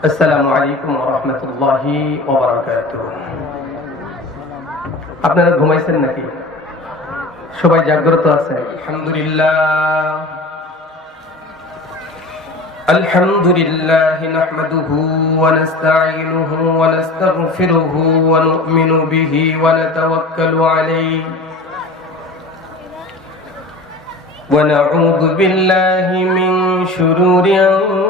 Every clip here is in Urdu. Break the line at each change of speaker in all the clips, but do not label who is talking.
আসসালামু আলাইকুম রহমতুল্লাহি আপনারা ঘুমাইছেন নাকি সবাই জাগ্রত আছে আলহামদুলিল্লাহ الحمد لله نحمده ونستعينه ونستغفره ونؤمن به ونتوكل عليه ونعوذ بالله من شرور أنفسنا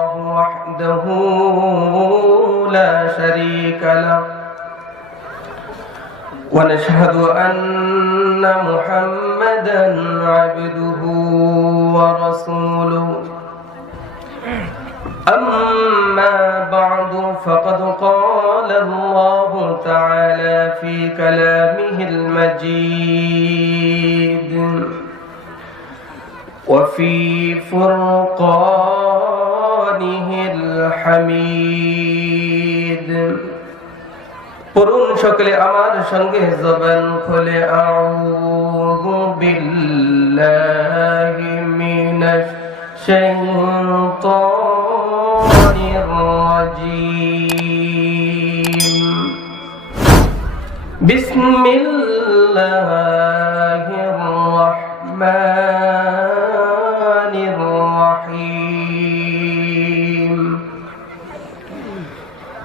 وحده لا شريك له. ونشهد أن محمدا عبده ورسوله. أما بعد فقد قال الله تعالى في كلامه المجيد. وفي غفوانه الحميد قرون شكل أمار شنگه زبن قل أعوذ بالله من الشيطان الرجيم بسم الله الرحمن الرحيم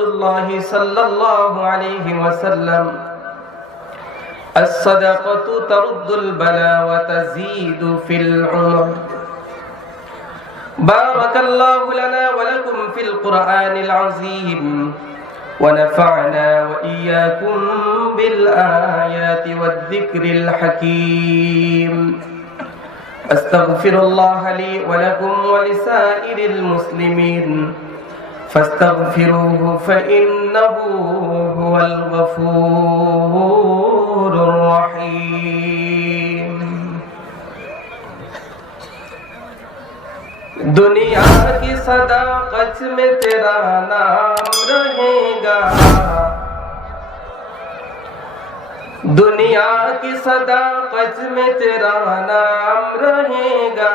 الله صلى الله عليه وسلم. الصدقة ترد البلاء وتزيد في العمر. بارك الله لنا ولكم في القرآن العظيم. ونفعنا وإياكم بالآيات والذكر الحكيم. أستغفر الله لي ولكم ولسائر المسلمين. فاستغفروه فإنه هو الغفور الرحيم. دنیا کی صداقت میں تیرا نام رہے گا. دنیا کی صداقت میں تیرا نام رہے گا.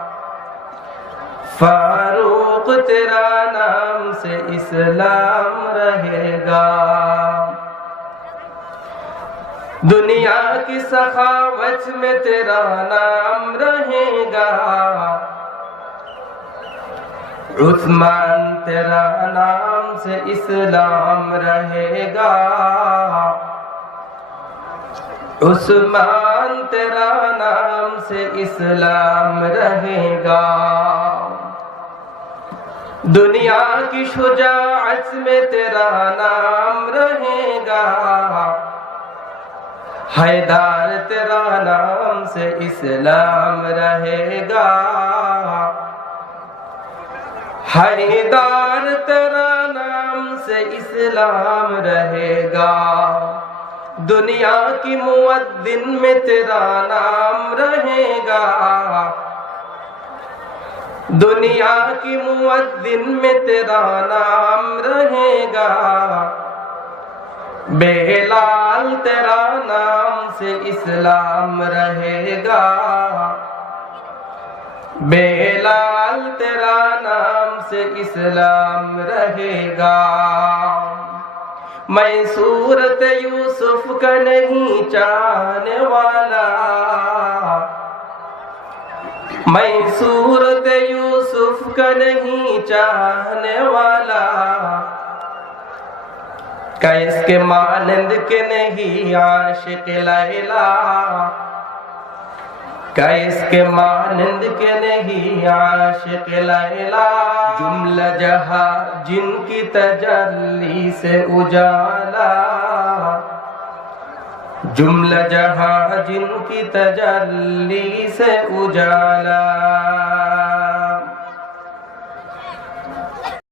فاروق تیرا نام سے اسلام رہے گا۔ دنیا کی سخاوت میں تیرا نام رہے گا۔ عثمان تیرا نام سے اسلام رہے گا۔ عثمان تیرا نام سے اسلام رہے گا۔ دنیا کی شجاعت میں تیرا نام رہے گا۔ حیدار تیرا نام سے اسلام رہے گا۔ حیدار تیرا نام سے اسلام رہے گا۔ دنیا کی مودن میں تیرا نام رہے گا۔ دنیا کی مؤذن میں تیرا نام رہے گا۔ بلال تیرا نام سے اسلام رہے گا۔ بلال تیرا نام سے اسلام رہے گا۔ میں صورت یوسف کا نہیں چاہنے والا۔ میں صورت یوسف کا نہیں چاہنے والا کیس کے مانند کے نہیں عاشق لیلا کیس کے مانند کے نہیں عاشق لیلا جملہ جہاں جن کی تجلی سے اجالا جملہ جہاں جن کی تجلی سے اجالا